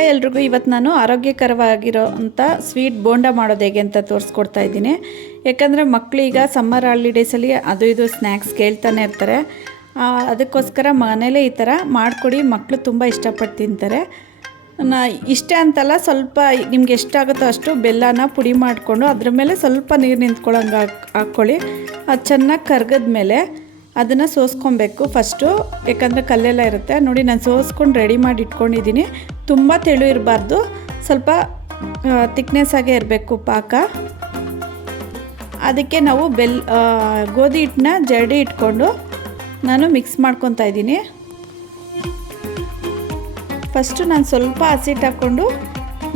Hi ಎಲ್ರಿಗೂ ಇವತ್ತು ನಾನು ಆರೋಗ್ಯಕರವಾಗಿರೋ ಅಂಥ ಸ್ವೀಟ್ ಬೋಂಡ ಮಾಡೋದು ಹೇಗೆ ಅಂತ ತೋರಿಸ್ಕೊಡ್ತಾ ಇದ್ದೀನಿ. ಯಾಕಂದರೆ ಮಕ್ಕಳು ಈಗ ಸಮ್ಮರ್ ಹಾಲಿಡೇಸಲ್ಲಿ ಅದು ಇದು ಸ್ನ್ಯಾಕ್ಸ್ ಕೇಳ್ತಾನೆ ಇರ್ತಾರೆ. ಅದಕ್ಕೋಸ್ಕರ ಮನೇಲೇ ಈ ಥರ ಮಾಡಿಕೊಡಿ ಮಕ್ಕಳು ತುಂಬ ಇಷ್ಟಪಟ್ಟು ತಿಂತಾರೆ. ನಾ, ಇಷ್ಟೇ ಅಂತಲ್ಲ, ಸ್ವಲ್ಪ ನಿಮ್ಗೆ ಎಷ್ಟಾಗುತ್ತೋ ಅಷ್ಟು ಬೆಲ್ಲನ ಪುಡಿ ಮಾಡಿಕೊಂಡು ಅದ್ರ ಮೇಲೆ ಸ್ವಲ್ಪ ನೀರು ನಿಂತ್ಕೊಳ್ಳೋಂಗೆ ಹಾಕ್, ಹಾಕ್ಕೊಳ್ಳಿ. ಅದು ಚೆನ್ನಾಗಿ ಕರ್ಗದ ಮೇಲೆ ಅದನ್ನು ಸೋಸ್ಕೊಬೇಕು ಫಸ್ಟು. ಯಾಕಂದರೆ ಕಲ್ಲೆಲ್ಲ ಇರುತ್ತೆ. ನೋಡಿ, ನಾನು ಸೋಸ್ಕೊಂಡು ರೆಡಿ ಮಾಡಿ ಇಟ್ಕೊಂಡಿದ್ದೀನಿ. ತುಂಬ ತೆಳು ಇರಬಾರ್ದು. ಸ್ವಲ್ಪ ತಿಕ್ನೆಸ್ಸಾಗೇ ಇರಬೇಕು ಪಾಕ. ಅದಕ್ಕೆ ನಾವು ಬೆಲ್ ಗೋಧಿ ಹಿಟ್ಟನ್ನ ಜರಡಿ ಇಟ್ಕೊಂಡು ನಾನು ಮಿಕ್ಸ್ ಮಾಡ್ಕೊತಾ ಇದ್ದೀನಿ. ಫಸ್ಟು ನಾನು ಸ್ವಲ್ಪ ಹಸಿಟ್ಟು ಹಾಕ್ಕೊಂಡು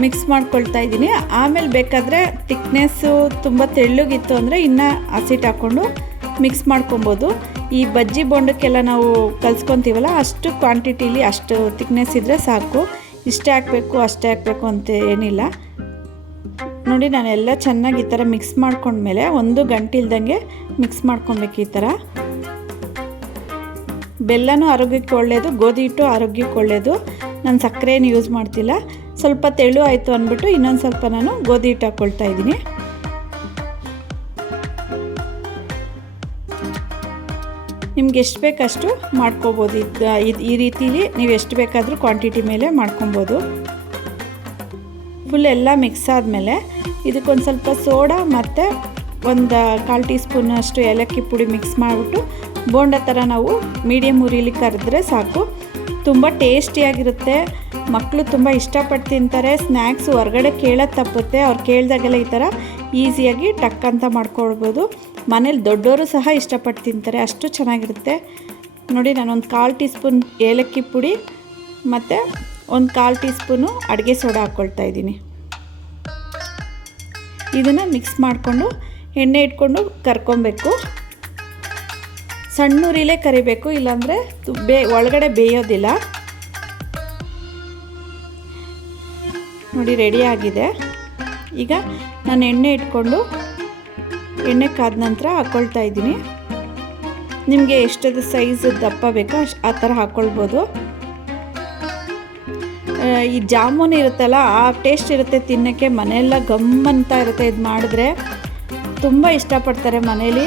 ಮಿಕ್ಸ್ ಮಾಡ್ಕೊಳ್ತಾ ಇದ್ದೀನಿ. ಆಮೇಲೆ ಬೇಕಾದರೆ ತಿಕ್ನೆಸ್ಸು ತುಂಬ ತೆಳ್ಳಗಿತ್ತು ಅಂದರೆ ಇನ್ನೂ ಹಸಿಟ್ಟು ಹಾಕ್ಕೊಂಡು ಮಿಕ್ಸ್ ಮಾಡ್ಕೊಬೋದು. ಈ ಬಜ್ಜಿ ಬೊಂಡಕ್ಕೆಲ್ಲ ನಾವು ಕಲ್ಸ್ಕೊತೀವಲ್ಲ ಅಷ್ಟು ಕ್ವಾಂಟಿಟೀಲಿ ಅಷ್ಟು ತಿಕ್ನೆಸ್ ಇದ್ದರೆ ಸಾಕು. ಇಷ್ಟೇ ಹಾಕಬೇಕು, ಅಷ್ಟೇ ಹಾಕಬೇಕು ಅಂತ ಏನಿಲ್ಲ. ನೋಡಿ, ನಾನೆಲ್ಲ ಚೆನ್ನಾಗಿ ಈ ಥರ ಮಿಕ್ಸ್ ಮಾಡ್ಕೊಂಡ್ಮೇಲೆ ಒಂದು ಗಂಟೆ ಇಲ್ದಂಗೆ ಮಿಕ್ಸ್ ಮಾಡ್ಕೊಬೇಕು ಈ ಥರ. ಬೆಲ್ಲನೂ ಆರೋಗ್ಯಕ್ಕೆ ಒಳ್ಳೆಯದು ಗೋಧಿ ಹಿಟ್ಟು ಆರೋಗ್ಯಕ್ಕೆ ಒಳ್ಳೆಯದು ನಾನು ಸಕ್ಕರೆ ಏನು ಯೂಸ್ ಮಾಡ್ತಿಲ್ಲ. ಸ್ವಲ್ಪ ತೆಳು ಆಯಿತು ಅಂದ್ಬಿಟ್ಟು ಇನ್ನೊಂದು ಸ್ವಲ್ಪ ನಾನು ಗೋಧಿ ಹಿಟ್ಟು ಹಾಕ್ಕೊಳ್ತಾ ಇದ್ದೀನಿ. ನಿಮ್ಗೆ ಎಷ್ಟು ಬೇಕಷ್ಟು ಮಾಡ್ಕೋಬೋದು. ಇದು ಈ ರೀತಿಲಿ ನೀವು ಎಷ್ಟು ಬೇಕಾದರೂ ಕ್ವಾಂಟಿಟಿ ಮೇಲೆ ಮಾಡ್ಕೊಬೋದು. ಫುಲ್ ಎಲ್ಲ ಮಿಕ್ಸ್ ಆದಮೇಲೆ ಇದಕ್ಕೊಂದು ಸ್ವಲ್ಪ ಸೋಡಾ ಮತ್ತು ಒಂದು ಕಾಲು ಟೀ ಸ್ಪೂನ್ ಅಷ್ಟು ಏಲಕ್ಕಿ ಪುಡಿ ಮಿಕ್ಸ್ ಮಾಡಿಬಿಟ್ಟು ಬೋಂಡ ಥರ ನಾವು ಮೀಡಿಯಮ್ ಉರಿಲಿ ಕರೆದ್ರೆ ಸಾಕು. ತುಂಬ ಟೇಸ್ಟಿಯಾಗಿರುತ್ತೆ ಮಕ್ಕಳು ತುಂಬ ಇಷ್ಟಪಟ್ಟು ತಿಂತಾರೆ. ಸ್ನ್ಯಾಕ್ಸ್ ಹೊರಗಡೆ ಕೇಳೋದು ತಪ್ಪುತ್ತೆ. ಅವ್ರು ಕೇಳಿದಾಗೆಲ್ಲ ಈ ಥರ ಈಸಿಯಾಗಿ ಟಕ್ ಅಂತ ಮಾಡ್ಕೊಳ್ಬೋದು. ಮನೇಲಿ ದೊಡ್ಡವರು ಸಹ ಇಷ್ಟಪಟ್ಟು ತಿಂತಾರೆ. ಅಷ್ಟು ಚೆನ್ನಾಗಿರುತ್ತೆ. ನೋಡಿ, ನಾನೊಂದು ಕಾಲು ಟೀ ಸ್ಪೂನ್ ಏಲಕ್ಕಿ ಪುಡಿ ಮತ್ತು ಒಂದು ಕಾಲು ಟೀ ಸ್ಪೂನು ಅಡುಗೆ ಸೋಡಾ ಹಾಕ್ಕೊಳ್ತಾ ಇದ್ದೀನಿ. ಇದನ್ನು ಮಿಕ್ಸ್ ಮಾಡಿಕೊಂಡು ಎಣ್ಣೆ ಇಟ್ಕೊಂಡು ಕರ್ಕೊಬೇಕು. ಸಣ್ಣ ಉರಿಲೇ ಕರಿಬೇಕು, ಇಲ್ಲಾಂದರೆ ಬೇ, ಒಳಗಡೆ ಬೇಯೋದಿಲ್ಲ. ನೋಡಿ ರೆಡಿ ಆಗಿದೆ. ಈಗ ನಾನು ಎಣ್ಣೆ ಇಟ್ಕೊಂಡು ಎಣ್ಣೆ ಕಾದ ನಂತರ ಹಾಕ್ಕೊಳ್ತಾ ಇದ್ದೀನಿ. ನಿಮಗೆ ಎಷ್ಟದು ಸೈಜ್ ದಪ್ಪ ಬೇಕೋ ಅಷ್ಟು ಆ ಥರ ಹಾಕ್ಕೊಳ್ಬೋದು ಈ ಜಾಮೂನ್ ಇರುತ್ತಲ್ಲ, ಆ ಟೇಸ್ಟ್ ಇರುತ್ತೆ ತಿನ್ನೋಕ್ಕೆ, ಮನೆಯೆಲ್ಲ ಗಮ್ ಅಂತ ಇರುತ್ತೆ ಇದು ಮಾಡಿದ್ರೆ. ತುಂಬ ಇಷ್ಟಪಡ್ತಾರೆ ಮನೇಲಿ.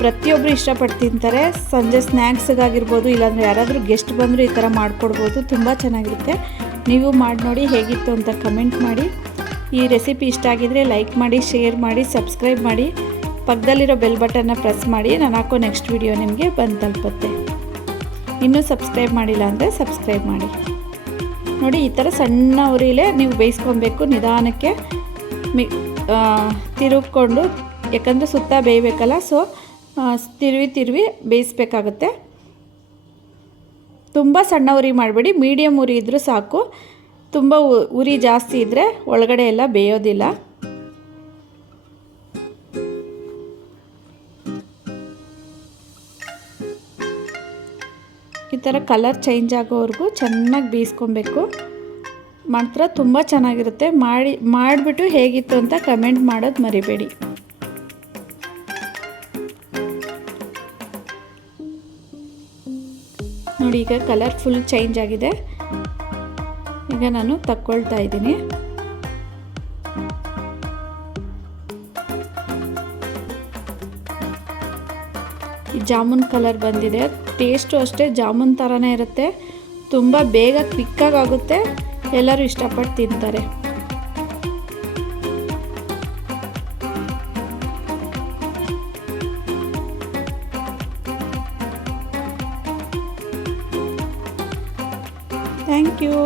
ಪ್ರತಿಯೊಬ್ಬರು ಇಷ್ಟಪಟ್ಟು ತಿಂತಾರೆ. ಸಂಜೆ ಸ್ನ್ಯಾಕ್ಸ್ಗಾಗಿರ್ಬೋದು ಇಲ್ಲಾಂದರೆ ಯಾರಾದರೂ ಗೆಸ್ಟ್ ಬಂದರೂ ಈ ಥರ ಮಾಡಿಕೊಡ್ಬೋದು. ತುಂಬ ಚೆನ್ನಾಗಿರುತ್ತೆ. ನೀವು ಮಾಡಿ ನೋಡಿ ಹೇಗಿತ್ತು ಅಂತ ಕಮೆಂಟ್ ಮಾಡಿ. ಈ ರೆಸಿಪಿ ಇಷ್ಟ ಆಗಿದ್ರೆ ಲೈಕ್ ಮಾಡಿ, ಶೇರ್ ಮಾಡಿ, ಸಬ್ಸ್ಕ್ರೈಬ್ ಮಾಡಿ, ಪಕ್ಕದಲ್ಲಿರೋ ಬೆಲ್ ಬಟನ್ನ ಪ್ರೆಸ್ ಮಾಡಿ, ನಾನು ಹಾಕೋ ನೆಕ್ಸ್ಟ್ ವಿಡಿಯೋ ನಿಮಗೆ ಬಂದು ತಲುಪುತ್ತೆ. ಇನ್ನೂ ಸಬ್ಸ್ಕ್ರೈಬ್ ಮಾಡಿಲ್ಲ ಅಂದರೆ ಸಬ್ಸ್ಕ್ರೈಬ್ ಮಾಡಿ. ನೋಡಿ, ಈ ಥರ ಸಣ್ಣ ಉರಿಲೇ ನೀವು ಬೇಯಿಸ್ಕೊಬೇಕು, ನಿಧಾನಕ್ಕೆ ಮಿ ತಿರುಗಿಕೊಂಡು, ಯಾಕಂದರೆ ಸುತ್ತ ಬೇಯಬೇಕಲ್ಲ, ಸೊ ತಿರುವಿ ತಿರುವಿ ಬೇಯಿಸ್ಬೇಕಾಗುತ್ತೆ. ತುಂಬ ಸಣ್ಣ ಉರಿ ಮಾಡಬೇಡಿ ಮೀಡಿಯಮ್ ಉರಿ ಇದ್ದರೂ ಸಾಕು. ತುಂಬ ಉರಿ ಜಾಸ್ತಿ ಇದ್ದರೆ ಒಳಗಡೆ ಎಲ್ಲ ಬೇಯೋದಿಲ್ಲ. ಈ ಥರ ಕಲರ್ ಚೇಂಜ್ ಆಗೋವರೆಗೂ ಚೆನ್ನಾಗಿ ಬೀಸ್ಕೊಬೇಕು. ಮಾತ್ರ ತುಂಬ ಚೆನ್ನಾಗಿರುತ್ತೆ. ಮಾಡಿ, ಮಾಡಿಬಿಟ್ಟು ಹೇಗಿತ್ತು ಅಂತ ಕಮೆಂಟ್ ಮಾಡೋದು ಮರಿಬೇಡಿ. ನೋಡಿ ಈಗ ಕಲರ್ ಫುಲ್ ಚೇಂಜ್ ಆಗಿದೆ. ಈಗ ನಾನು ತಕ್ಕೊಳ್ತಾ ಇದ್ದೀನಿ. ಜಾಮೂನ್ ಕಲರ್ ಬಂದಿದೆ. ಟೇಸ್ಟು ಅಷ್ಟೇ, ಜಾಮೂನ್ ಥರನೇ ಇರುತ್ತೆ. ತುಂಬ ಬೇಗ ಕ್ವಿಕ್ಕಾಗಿ ಆಗುತ್ತೆ. ಎಲ್ಲರೂ ಇಷ್ಟಪಟ್ಟು ತಿಂತಾರೆ. Thank you.